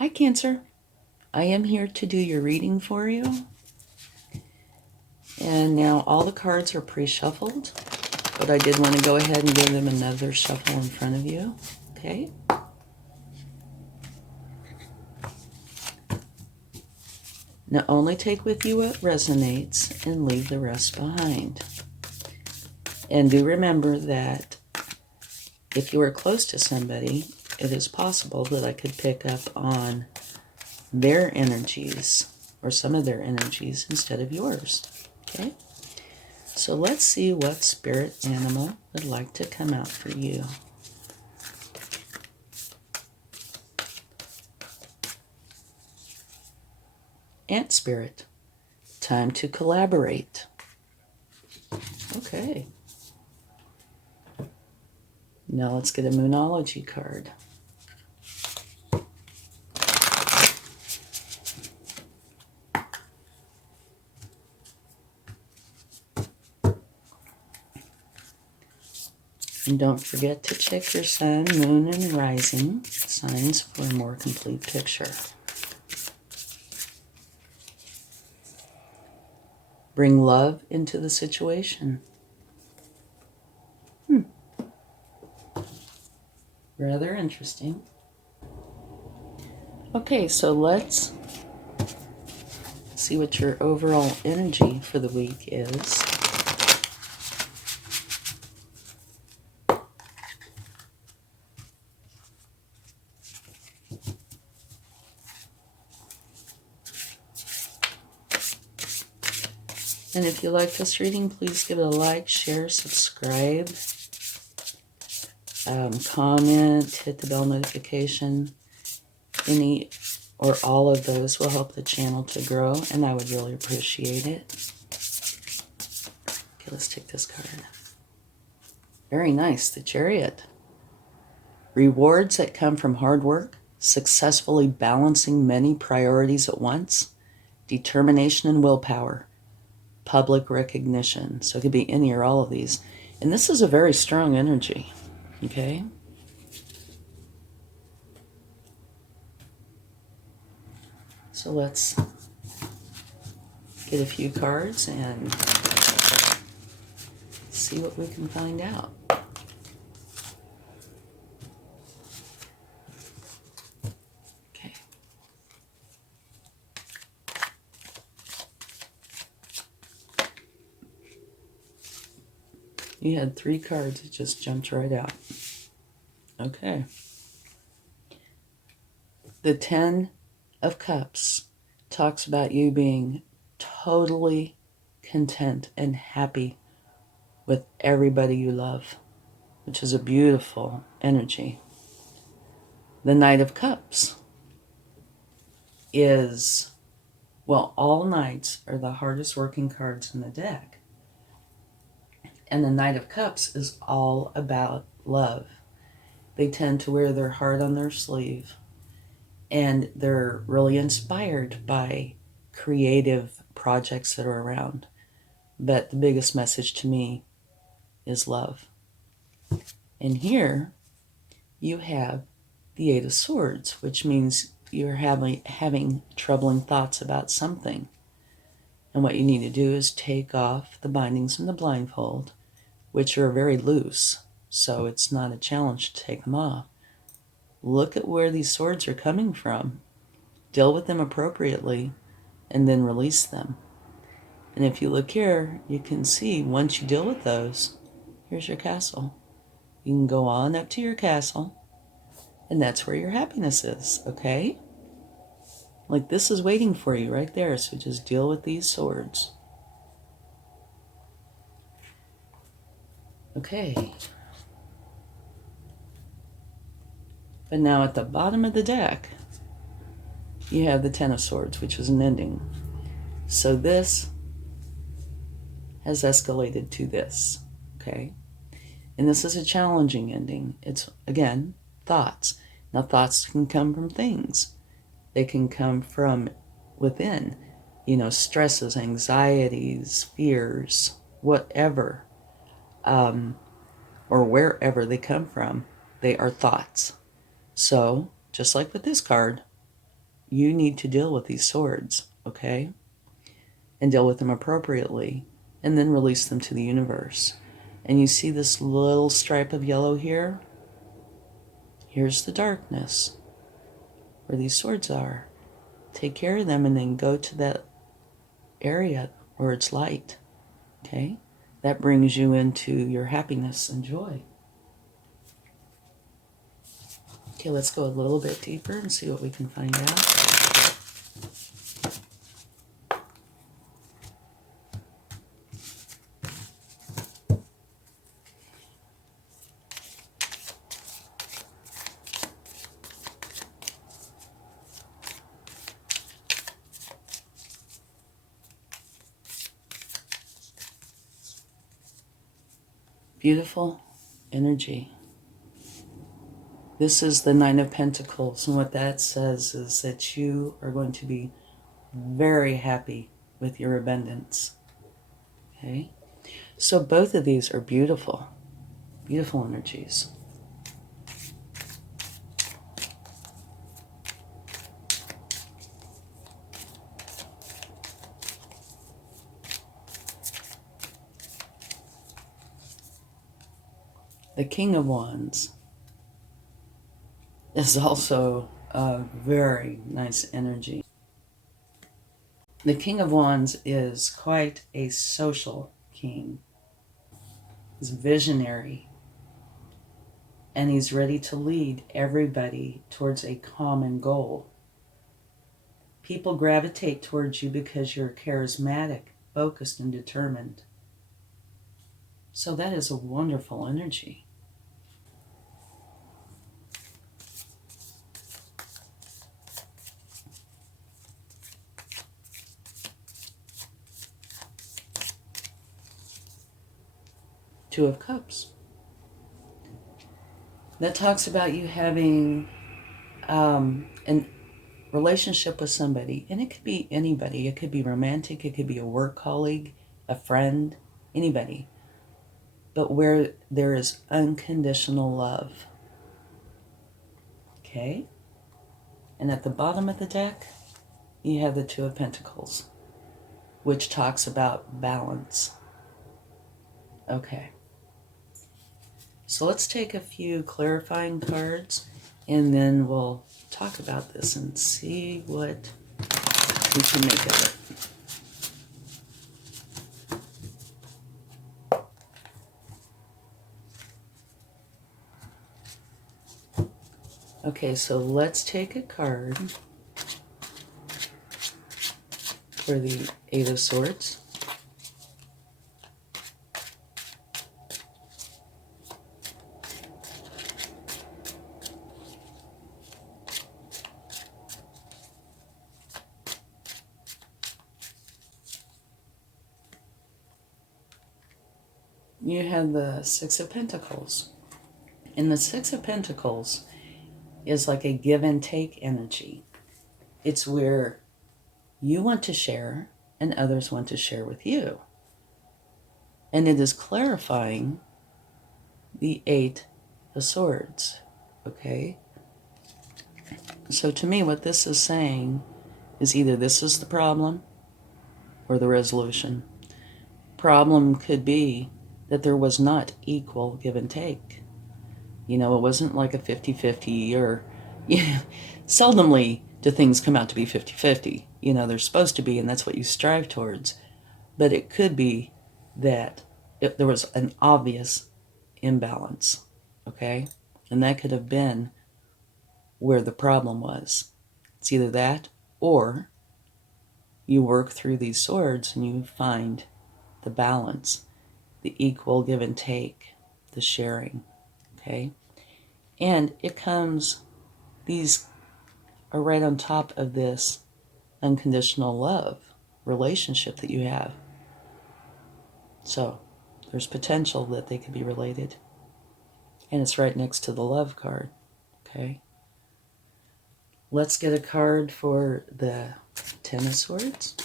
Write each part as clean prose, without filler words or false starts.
Hi, Cancer. I am here to do your reading for you. And now all the cards are pre-shuffled, but I did want to go ahead and give them another shuffle in front of you. Okay. Now only take with you what resonates and leave the rest behind. And do remember that if you are close to somebody, it is possible that I could pick up on their energies or some of their energies instead of yours. Okay? So let's see what spirit animal would like to come out for you. Ant spirit. Time to collaborate. Okay. Now let's get a Moonology card. And don't forget to check your sun, moon, and rising signs for a more complete picture. Bring love into the situation. Rather interesting. Okay, so let's see what your overall energy for the week is. And if you like this reading, please give it a like, share, subscribe, comment, hit the bell notification. Any or all of those will help the channel to grow, and I would really appreciate it. Okay, let's take this card. Very nice, the Chariot. Rewards that come from hard work, successfully balancing many priorities at once, determination and willpower, public recognition. So it could be any or all of these. And this is a very strong energy, okay? So let's get a few cards and see what we can find out. Okay. You had 3 cards, it just jumped right out. Okay. The 10 of Cups talks about you being totally content and happy with everybody you love, which is a beautiful energy. The Knight of Cups is, well, all knights are the hardest working cards in the deck. And the Knight of Cups is all about love. They tend to wear their heart on their sleeve, and they're really inspired by creative projects that are around. But the biggest message to me is love. And here you have the 8 of Swords, which means you're having troubling thoughts about something. And what you need to do is take off the bindings and the blindfold, which are very loose, so it's not a challenge to take them off. Look at where these swords are coming from, deal with them appropriately, and then release them. And if you look here, you can see once you deal with those, here's your castle. You can go on up to your castle, and that's where your happiness is, okay? Like this is waiting for you right there, so just deal with these swords. Okay. But now at the bottom of the deck, you have the 10 of Swords, which is an ending. So this has escalated to this, okay? And this is a challenging ending. It's, again, thoughts. Now, thoughts can come from things. They can come from within, stresses, anxieties, fears, whatever, or wherever they come from, they are thoughts. So, just like with this card, you need to deal with these swords, okay? And deal with them appropriately, and then release them to the universe. And you see this little stripe of yellow here? Here's the darkness where these swords are. Take care of them and then go to that area where it's light, okay? That brings you into your happiness and joy. Okay, let's go a little bit deeper and see what we can find out. Beautiful energy. This is the Nine of Pentacles, and what that says is that you are going to be very happy with your abundance. Okay? So both of these are beautiful, beautiful energies. The King of Wands is also a very nice energy. The King of Wands is quite a social king. He's visionary, and he's ready to lead everybody towards a common goal. People gravitate towards you because you're charismatic, focused, and determined. So that is a wonderful energy. Two of Cups. That talks about you having a relationship with somebody. And it could be anybody. It could be romantic. It could be a work colleague, a friend, anybody. But where there is unconditional love. Okay? And at the bottom of the deck, you have the Two of Pentacles, which talks about balance. Okay. So let's take a few clarifying cards, and then we'll talk about this and see what we can make of it. Okay, so let's take a card for the Eight of Swords. You have the Six of Pentacles. And the Six of Pentacles is like a give and take energy. It's where you want to share and others want to share with you. And it is clarifying the Eight of Swords. Okay? So to me, what this is saying is either this is the problem or the resolution. Problem could be that there was not equal give and take. You know, it wasn't like a 50-50 or, seldomly do things come out to be 50-50. You know, they're supposed to be, and that's what you strive towards. But it could be that there was an obvious imbalance, okay? And that could have been where the problem was. It's either that or you work through these swords and you find the balance, the equal give and take, the sharing, okay? And it comes, these are right on top of this unconditional love relationship that you have. So there's potential that they could be related. And it's right next to the love card, okay? Let's get a card for the Ten of Swords,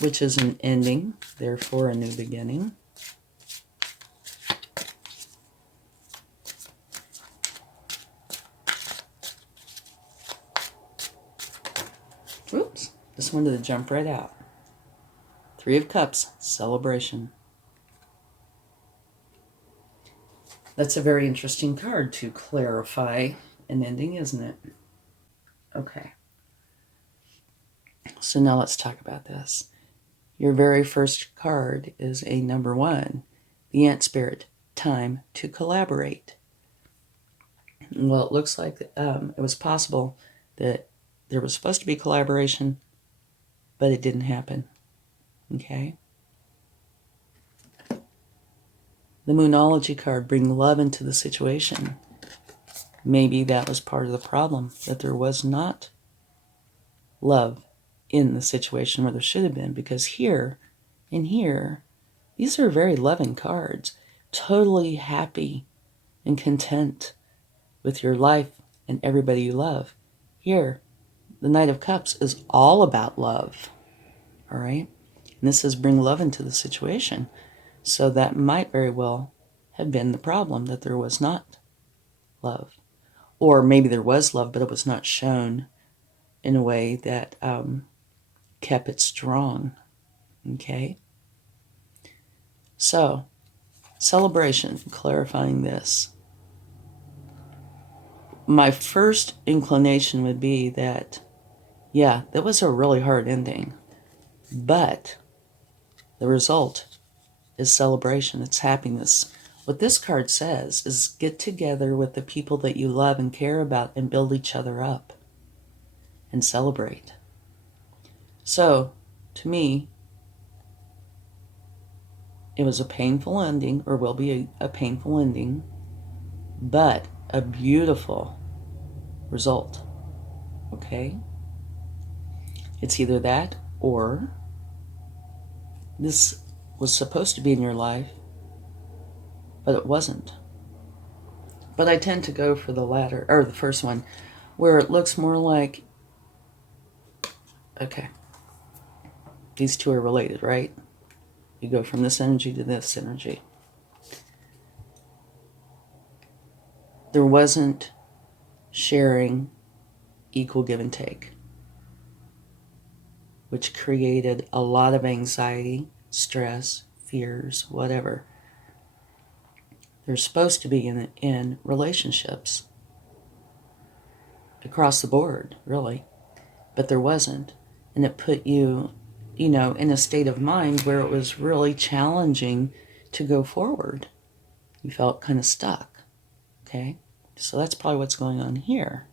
which is an ending, therefore a new beginning. Just wanted to jump right out. Three of Cups, celebration. That's a very interesting card to clarify an ending, isn't it? Okay. So now let's talk about this. Your very first card is a number 1, the Ant Spirit, time to collaborate. Well, it looks like it was possible that there was supposed to be collaboration, but it didn't happen. Okay? The Moonology card, bring love into the situation. Maybe that was part of the problem, that there was not love in the situation where there should have been, because here and here, these are very loving cards, totally happy and content with your life and everybody you love. Here, the Knight of Cups is all about love, all right? And this is bring love into the situation. So that might very well have been the problem, that there was not love. Or maybe there was love, but it was not shown in a way that kept it strong, okay? So, celebration, clarifying this. My first inclination would be that, yeah, that was a really hard ending, but the result is celebration, it's happiness. What this card says is get together with the people that you love and care about and build each other up and celebrate. So, to me, it was a painful ending, or will be a painful ending, but a beautiful result, okay? It's either that or this was supposed to be in your life, but it wasn't. But I tend to go for the latter, or the first one, where it looks more like, okay, these two are related, right? You go from this energy to this energy. There wasn't sharing, equal give and take, which created a lot of anxiety, stress, fears, whatever. They're supposed to be in relationships across the board, really, but there wasn't. And it put you, in a state of mind where it was really challenging to go forward. You felt kind of stuck, okay? So that's probably what's going on here.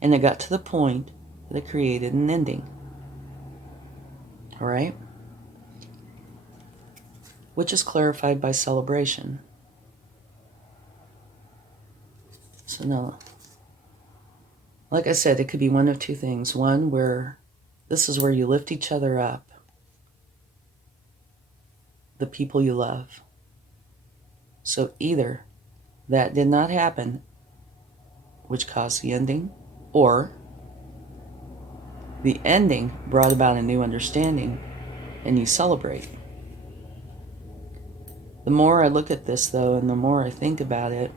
And it got to the point that it created an ending, all right? Which is clarified by celebration. So now, like I said, it could be one of two things. One, where this is where you lift each other up, the people you love. So either that did not happen, which caused the ending, or the ending brought about a new understanding and you celebrate. The more I look at this, though, and the more I think about it,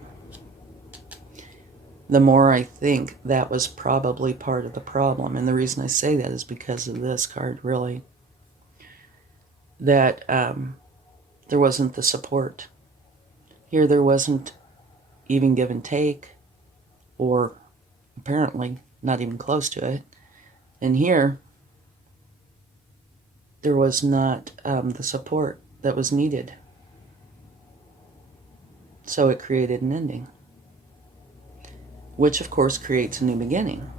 the more I think that was probably part of the problem. And the reason I say that is because of this card, really. That there wasn't the support. Here there wasn't even give and take, or apparently not even close to it. And here, there was not the support that was needed. So it created an ending, which of course creates a new beginning.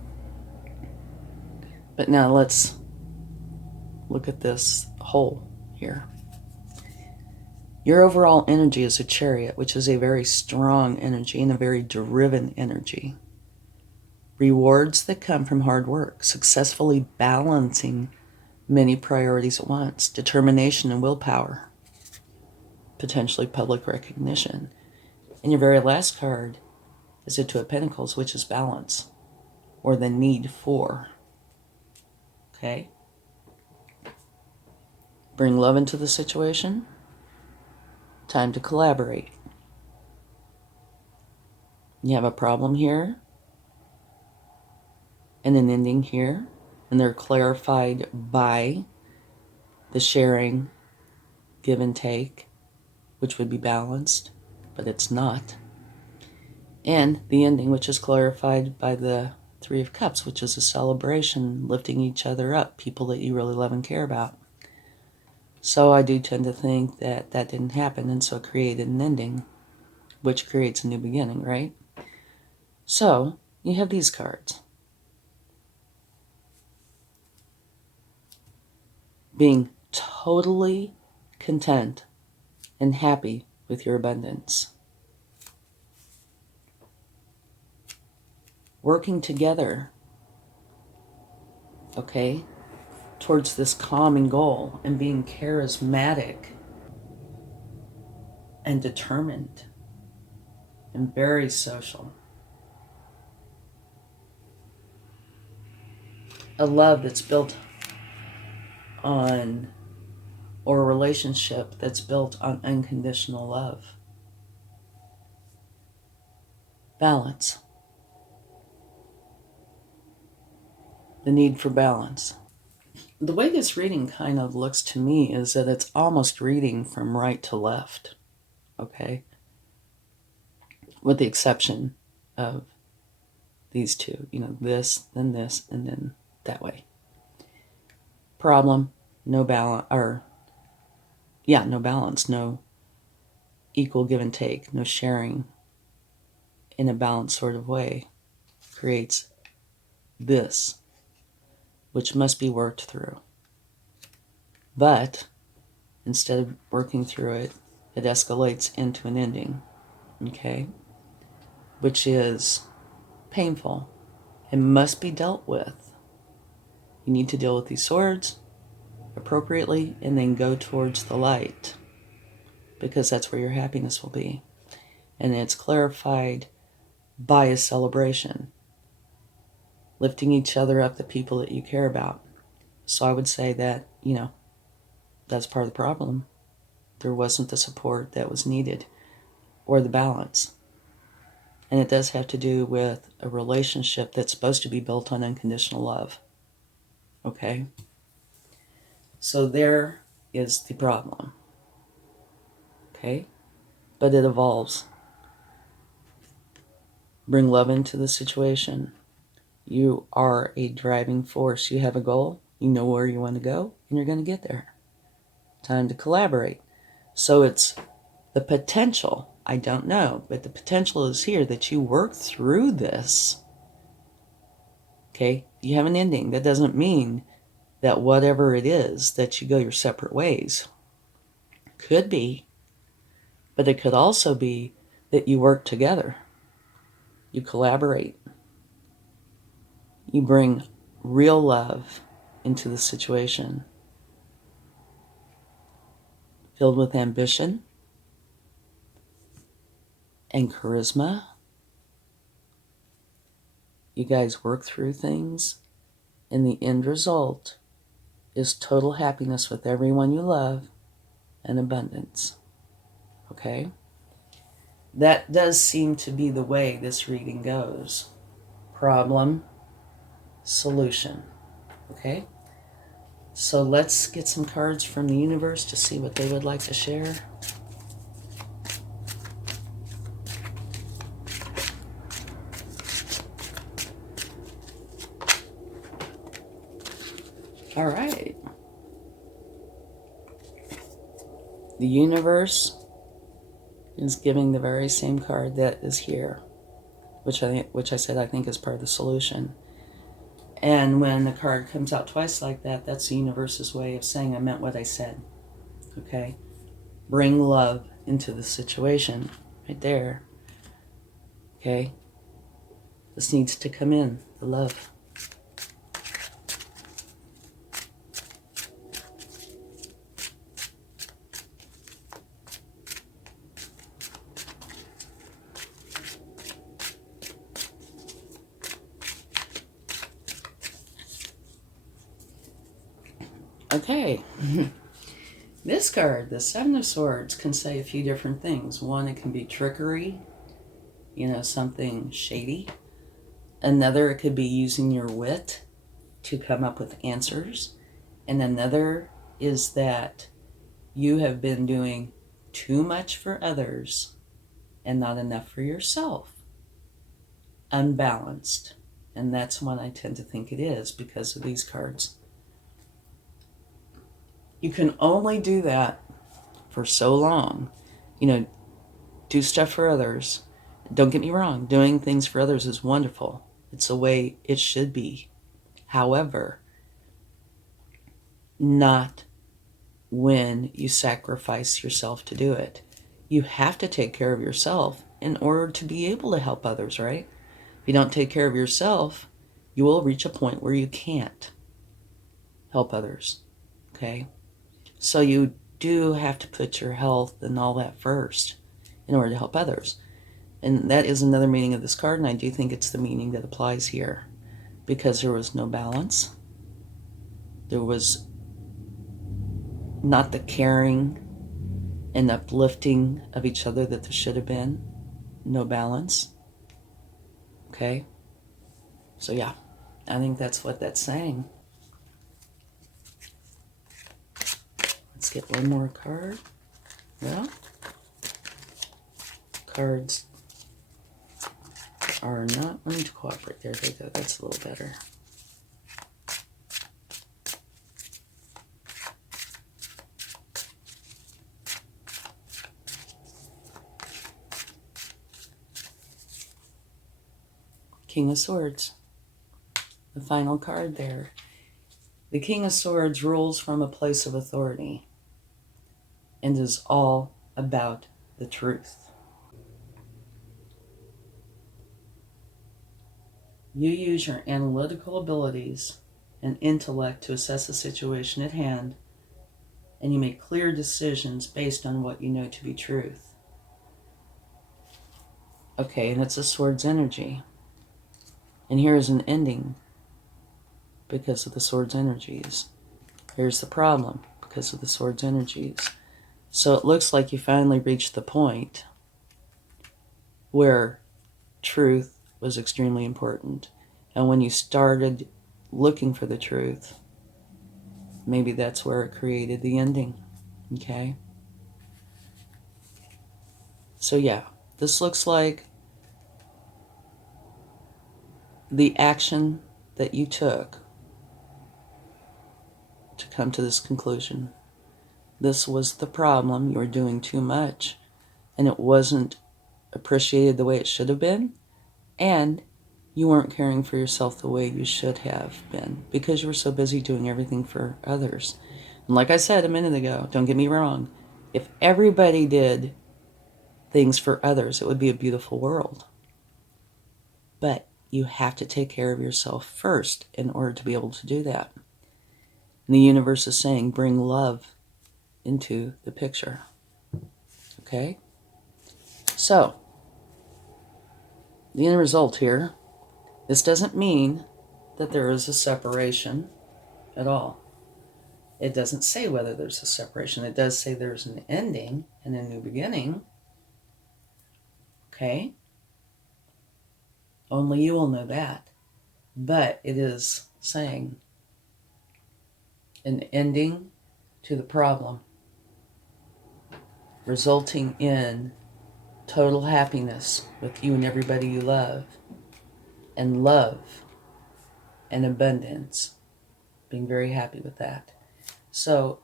But now let's look at this whole here. Your overall energy is a Chariot, which is a very strong energy and a very driven energy. Rewards that come from hard work, successfully balancing many priorities at once, determination and willpower, potentially public recognition. And your very last card is the Two of Pentacles, which is balance, or the need for. Okay? Bring love into the situation. Time to collaborate. You have a problem here and an ending here. and they're clarified by the sharing, give and take, which would be balanced, but it's not. And the ending, which is clarified by the Three of Cups, which is a celebration, lifting each other up, people that you really love and care about. So I do tend to think that that didn't happen, and so it created an ending, which creates a new beginning, right? So you have these cards. Being totally content and happy with your abundance. Working together, okay, towards this common goal, and being charismatic and determined and very social. A love that's built on, or a relationship that's built on unconditional love. Balance. The need for balance. The way this reading kind of looks to me is that it's almost reading from right to left, okay? With the exception of these two, this, and then that way. Problem, no balance, no balance, no equal give and take, no sharing in a balanced sort of way creates this, which must be worked through. But instead of working through it, it escalates into an ending, okay? Which is painful and must be dealt with. You need to deal with these swords appropriately and then go towards the light, because that's where your happiness will be. And it's clarified by a celebration, lifting each other up, the people that you care about. So I would say that, that's part of the problem. There wasn't the support that was needed or the balance. And it does have to do with a relationship that's supposed to be built on unconditional love. Okay? So there is the problem. Okay? But it evolves. Bring love into the situation. You are a driving force. You have a goal. You know where you want to go, and you're going to get there. Time to collaborate. So it's the potential. I don't know, but the potential is here that you work through this. Okay? You have an ending. That doesn't mean that whatever it is, that you go your separate ways. Could be. But it could also be that you work together. You collaborate. You bring real love into the situation. Filled with ambition and charisma. You guys work through things, and the end result is total happiness with everyone you love and abundance. Okay? That does seem to be the way this reading goes. Problem, solution. Okay? So let's get some cards from the universe to see what they would like to share. All right. The universe is giving the very same card that is here, which I said I think is part of the solution. And when the card comes out twice like that, that's the universe's way of saying I meant what I said. Okay? Bring love into the situation. Right there. Okay? This needs to come in, the love. Okay. This card, the Seven of Swords, can say a few different things. One, it can be trickery, something shady. Another, it could be using your wit to come up with answers, and another is that you have been doing too much for others and not enough for yourself. Unbalanced. And that's what I tend to think it is because of these cards. You can only do that for so long. Do stuff for others. Don't get me wrong, doing things for others is wonderful. It's the way it should be. However, not when you sacrifice yourself to do it. You have to take care of yourself in order to be able to help others, right? If you don't take care of yourself, you will reach a point where you can't help others, okay? So you do have to put your health and all that first in order to help others. And that is another meaning of this card, and I do think it's the meaning that applies here. Because there was no balance. There was not the caring and uplifting of each other that there should have been. No balance. Okay? So yeah, I think that's what that's saying. Let's get one more card. Well, cards are not going to cooperate. There they go. That's a little better. King of Swords. The final card there. The King of Swords rules from a place of authority and is all about the truth. You use your analytical abilities and intellect to assess the situation at hand, and you make clear decisions based on what you know to be truth. Okay, and it's a sword's energy. And here is an ending because of the sword's energies. Here's the problem because of the sword's energies. So it looks like you finally reached the point where truth was extremely important. And when you started looking for the truth, maybe that's where it created the ending. Okay? So yeah, this looks like the action that you took to come to this conclusion. This was the problem. You were doing too much, and it wasn't appreciated the way it should have been, and you weren't caring for yourself the way you should have been because you were so busy doing everything for others. And like I said a minute ago, don't get me wrong, if everybody did things for others, it would be a beautiful world. But you have to take care of yourself first in order to be able to do that. And the universe is saying, bring love into the picture. Okay? So, the end result here, this doesn't mean that there is a separation at all. It doesn't say whether there's a separation. It does say there's an ending and a new beginning. Okay? Only you will know that. But it is saying an ending to the problem, resulting in total happiness with you and everybody you love, and love and abundance, being very happy with that. So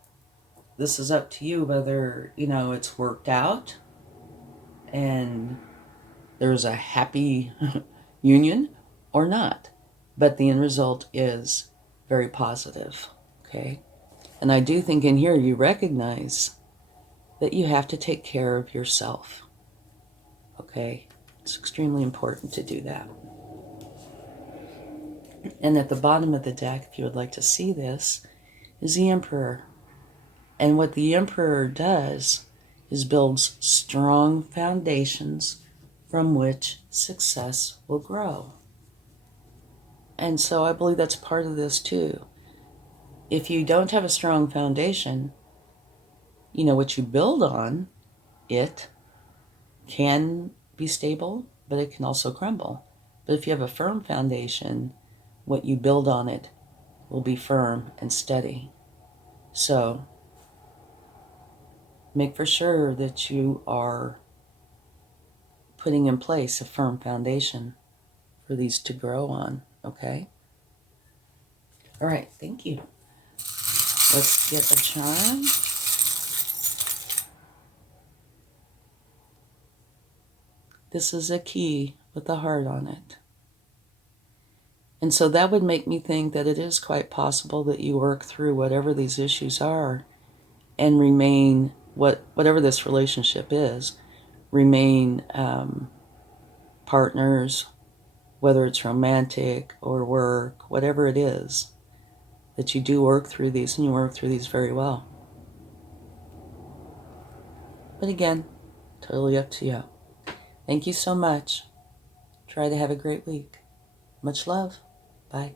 this is up to you whether, it's worked out and there's a happy union or not. But the end result is very positive, okay? And I do think in here you recognize that you have to take care of yourself, okay? It's extremely important to do that. And at the bottom of the deck, if you would like to see this, is the Emperor. And what the Emperor does is builds strong foundations from which success will grow. And so I believe that's part of this too. If you don't have a strong foundation, what you build on, it can be stable, but it can also crumble. But if you have a firm foundation, what you build on it will be firm and steady. So make for sure that you are putting in place a firm foundation for these to grow on, okay? All right, thank you. Let's get a charm. This is a key with a heart on it. And so that would make me think that it is quite possible that you work through whatever these issues are and remain, whatever this relationship is, remain partners, whether it's romantic or work, whatever it is, that you do work through these, and you work through these very well. But again, totally up to you. Thank you so much. Try to have a great week. Much love. Bye.